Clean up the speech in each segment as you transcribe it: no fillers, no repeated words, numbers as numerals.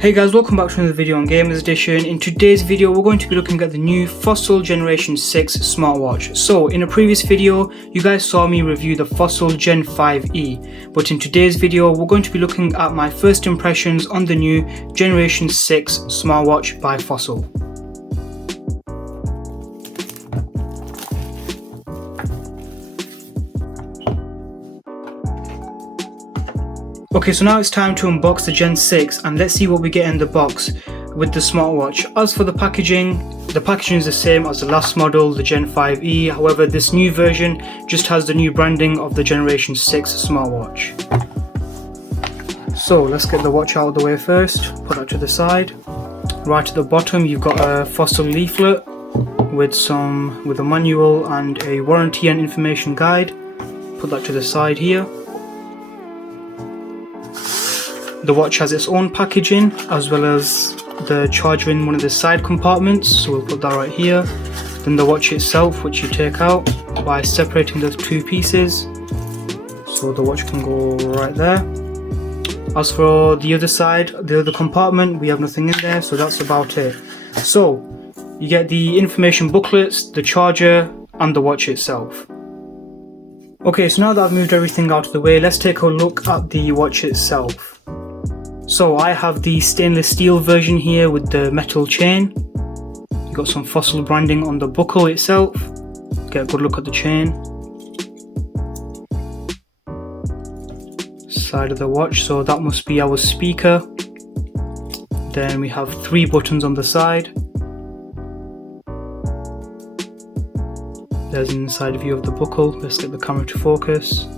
Hey guys, welcome back to another video on Gamers Edition. In today's video, we're going to be looking at the new Fossil Generation 6 smartwatch. So, in a previous video, you guys saw me review the Fossil Gen 5e, but in today's video, we're going to be looking at my first impressions on the new Generation 6 smartwatch by Fossil. Okay, so now it's time to unbox the Gen 6 and let's see what we get in the box with the smartwatch. As for the packaging is the same as the last model, the Gen 5e. However, this new version just has the new branding of the Generation 6 smartwatch. So let's get the watch out of the way first, put that to the side. Right at the bottom you've got a Fossil leaflet with a manual and a warranty and information guide. Put that to the side here. The watch has its own packaging as well as the charger in one of the side compartments, so we'll put that right here. Then the watch itself, which you take out by separating the two pieces, so the watch can go right there. As for the other side, the other compartment, we have nothing in there, so that's about it. So you get the information booklets, the charger and the watch itself. Okay, so now that I've moved everything out of the way, let's take a look at the watch itself. So I have the stainless steel version here with the metal chain. You got some Fossil branding on the buckle itself. Get a good look at the chain. Side of the watch, so that must be our speaker. Then we have 3 buttons on the side. There's an inside view of the buckle. Let's get the camera to focus.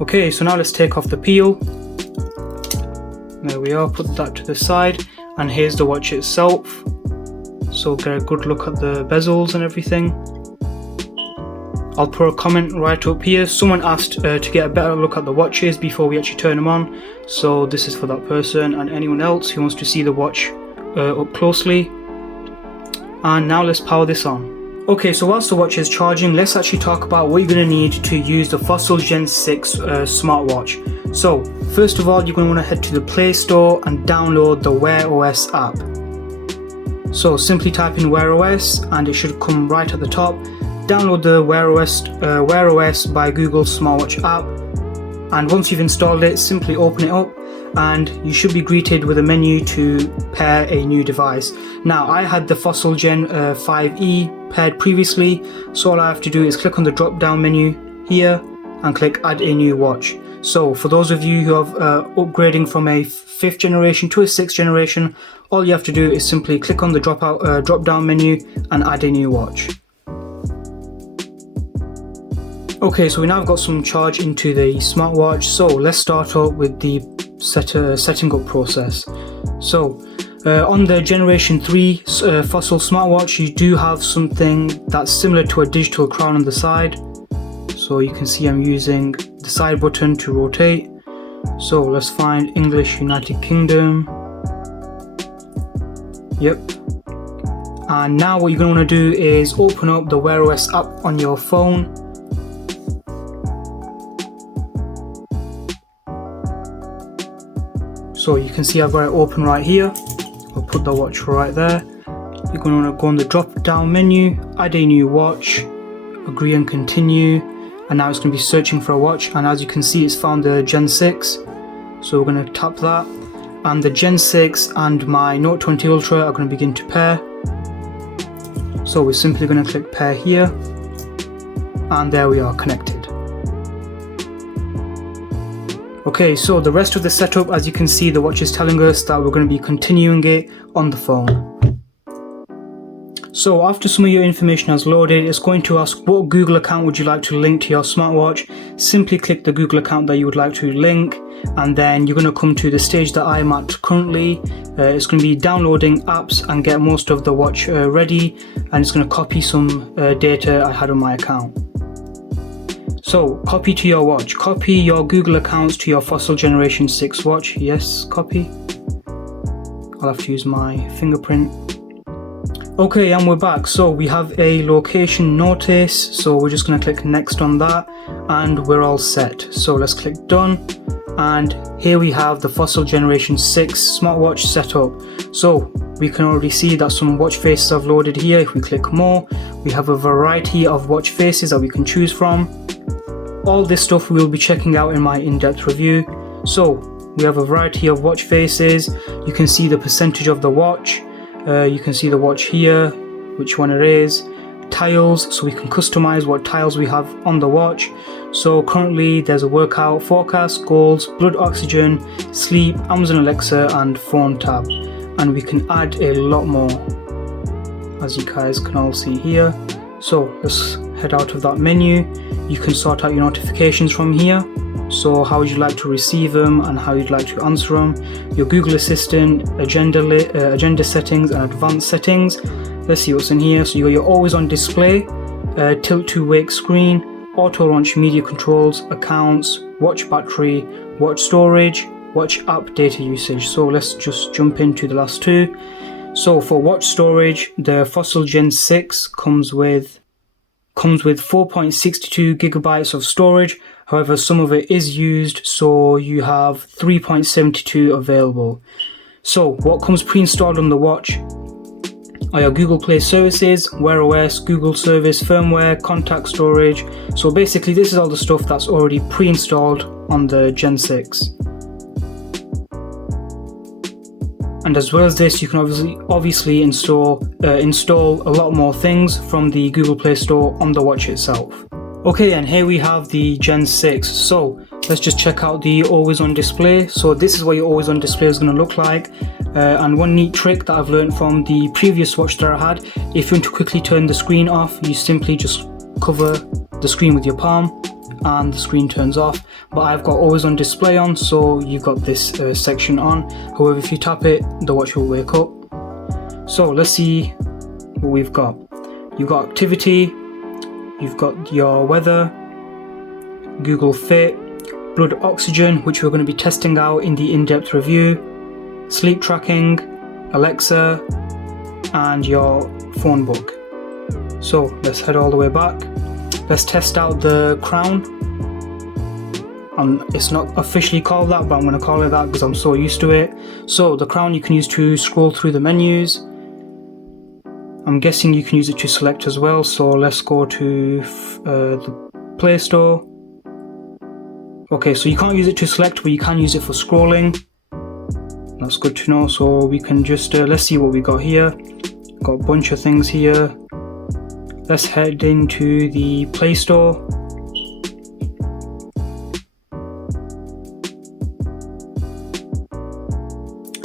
Okay, so now let's take off the peel. There we are, put that to the side, and here's the watch itself. So get a good look at the bezels and everything. I'll put a comment right up here. Someone asked to get a better look at the watches before we actually turn them on. So this is for that person and anyone else who wants to see the watch up closely. And now let's power this on. Okay, so whilst the watch is charging, let's actually talk about what you're going to need to use the Fossil Gen 6 smartwatch. So first of all, you're going to want to head to the Play Store and download the Wear OS app. So simply type in Wear OS and it should come right at the top. Download the Wear OS by Google smartwatch app, and once you've installed it, simply open it up and you should be greeted with a menu to pair a new device. Now I had the Fossil Gen 5e paired previously, so all I have to do is click on the drop down menu here and click add a new watch. So for those of you who are upgrading from a 5th generation to a 6th generation, all you have to do is simply click on the drop down menu and add a new watch. Okay, so we now have got some charge into the smartwatch, so let's start up with the setting up process. So on the Generation 3 Fossil smartwatch, you do have something that's similar to a digital crown on the side. So you can see I'm using the side button to rotate. So let's find English United Kingdom. Yep. And now what you're going to want to do is open up the Wear OS app on your phone. So you can see I've got it open right here. I'll put the watch right there. You're going to want to go on the drop down menu, add a new watch, agree and continue, and now it's going to be searching for a watch, and as you can see it's found the Gen 6, so we're going to tap that, and the Gen 6 and my Note 20 Ultra are going to begin to pair. So we're simply going to click pair here, and there we are, connected. Okay, so the rest of the setup, as you can see, the watch is telling us that we're going to be continuing it on the phone. So after some of your information has loaded, it's going to ask what Google account would you like to link to your smartwatch. Simply click the Google account that you would like to link, and then you're going to come to the stage that I'm at currently. It's going to be downloading apps and get most of the watch ready, and it's going to copy some data I had on my account. So copy to your watch, copy your Google accounts to your Fossil Generation 6 watch. Yes, copy. I'll have to use my fingerprint. Okay, and we're back. So we have a location notice, so we're just going to click next on that and we're all set. So let's click done, And here we have the Fossil Generation 6 smartwatch setup. So we can already see that some watch faces have loaded here. If we click more, we have a variety of watch faces that we can choose from. All this stuff we will be checking out in my in-depth review. So we have a variety of watch faces. You can see the percentage of the watch. You can see the watch here, which one it is. Tiles, so we can customize what tiles we have on the watch. So currently there's a workout, forecast, goals, blood oxygen, sleep, Amazon Alexa and phone tab, and we can add a lot more, as you guys can all see here. So let's head out of that menu. You can sort out your notifications from here. So how would you like to receive them and how you'd like to answer them. Your Google Assistant, agenda settings and advanced settings. Let's see what's in here. So you got your always on display, tilt to wake screen, auto launch media controls, accounts, watch battery, watch storage, watch app data usage. So let's just jump into the last two. So for watch storage, the Fossil Gen 6 comes with 4.62 gigabytes of storage. However, some of it is used, so you have 3.72 available. So what comes pre-installed on the watch are your Google Play services, Wear OS, Google Service, firmware, contact storage. So basically this is all the stuff that's already pre-installed on the Gen 6. And as well as this, you can obviously install a lot more things from the Google Play Store on the watch itself. Okay, and here we have the Gen 6. So let's just check out the always on display. So this is what your always on display is going to look like. And one neat trick that I've learned from the previous watch that I had, if you want to quickly turn the screen off, you simply just cover the screen with your palm and the screen turns off. But I've got always on display on, so you've got this section on. However, if you tap it, the watch will wake up. So let's see what we've got. You've got activity, you've got your weather, Google Fit, blood oxygen, which we're going to be testing out in the in-depth review, sleep tracking, Alexa, and your phone book. So let's head all the way back. Let's test out the crown. It's not officially called that, but I'm going to call it that because I'm so used to it. So the crown you can use to scroll through the menus. I'm guessing you can use it to select as well. So let's go to the Play Store. Okay, so you can't use it to select, but you can use it for scrolling. That's good to know. So we can just let's see what we got here. Got a bunch of things here. Let's head into the Play Store.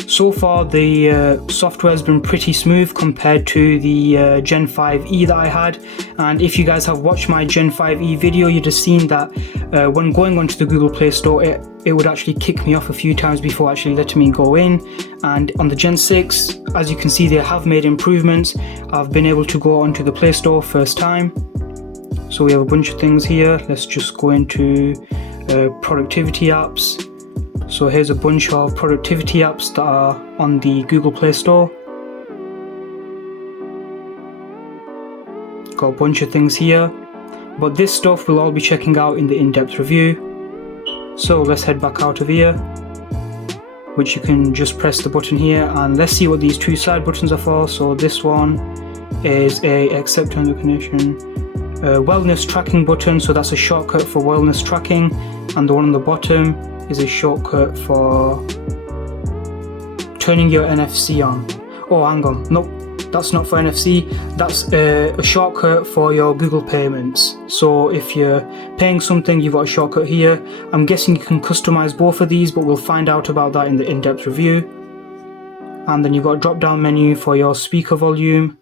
So far the software has been pretty smooth compared to the Gen 5e that I had, and if you guys have watched my Gen 5e video, you'd have seen that when going onto the Google Play Store it would actually kick me off a few times before actually letting me go in. And on the Gen 6, as you can see, they have made improvements. I've been able to go onto the Play Store first time. So we have a bunch of things here. Let's just go into productivity apps. So here's a bunch of productivity apps that are on the Google Play Store. Got a bunch of things here, but this stuff we'll all be checking out in the in-depth review. So let's head back out of here, which you can just press the button here, and let's see what these two side buttons are for. So this one is a accept terms and condition wellness tracking button, so that's a shortcut for wellness tracking, and the one on the bottom is a shortcut for turning your NFC on. Oh, hang on, nope, that's not for NFC, that's a shortcut for your Google payments. So if you're paying something, you've got a shortcut here. I'm guessing you can customize both of these, but we'll find out about that in the in-depth review. And then you've got a drop down menu for your speaker volume,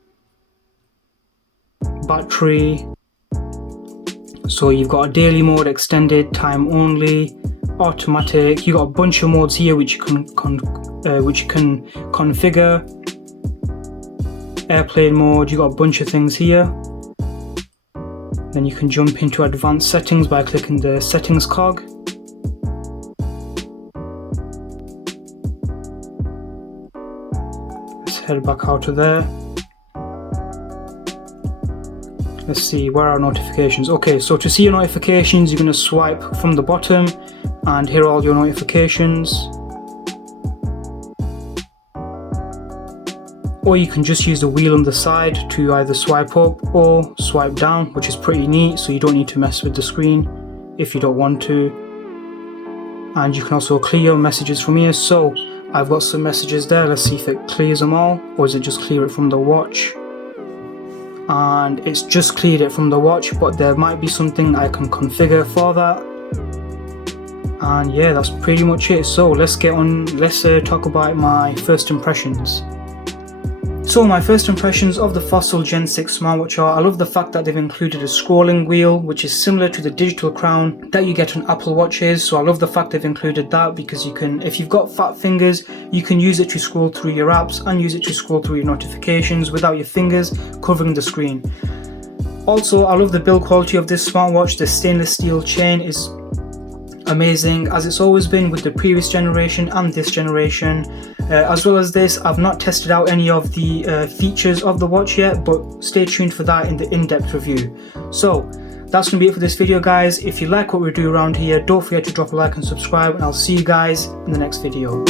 battery. So you've got a daily mode, extended, time only, automatic. You got a bunch of modes here which you can configure. Airplane mode, you got a bunch of things here. Then you can jump into advanced settings by clicking the settings cog. Let's head back out of there. Let's see, where are notifications? Okay, so to see your notifications, you're going to swipe from the bottom and here are all your notifications. Or you can just use the wheel on the side to either swipe up or swipe down, which is pretty neat, so you don't need to mess with the screen if you don't want to. And you can also clear your messages from here. So I've got some messages there. Let's see if it clears them all, or does it just clear it from the watch? And it's just cleared it from the watch, but there might be something I can configure for that. And yeah, that's pretty much it. So let's get on, let's talk about my first impressions. So my first impressions of the Fossil Gen 6 smartwatch are, I love the fact that they've included a scrolling wheel, which is similar to the digital crown that you get on Apple Watches. So I love the fact they've included that, because you can, if you've got fat fingers, you can use it to scroll through your apps and use it to scroll through your notifications without your fingers covering the screen. Also, I love the build quality of this smartwatch. The stainless steel chain is amazing, as it's always been with the previous generation and this generation. As well as this, I've not tested out any of the features of the watch yet, but stay tuned for that in the in-depth review. So that's going to be it for this video, guys. If you like what we do around here, don't forget to drop a like and subscribe, and I'll see you guys in the next video.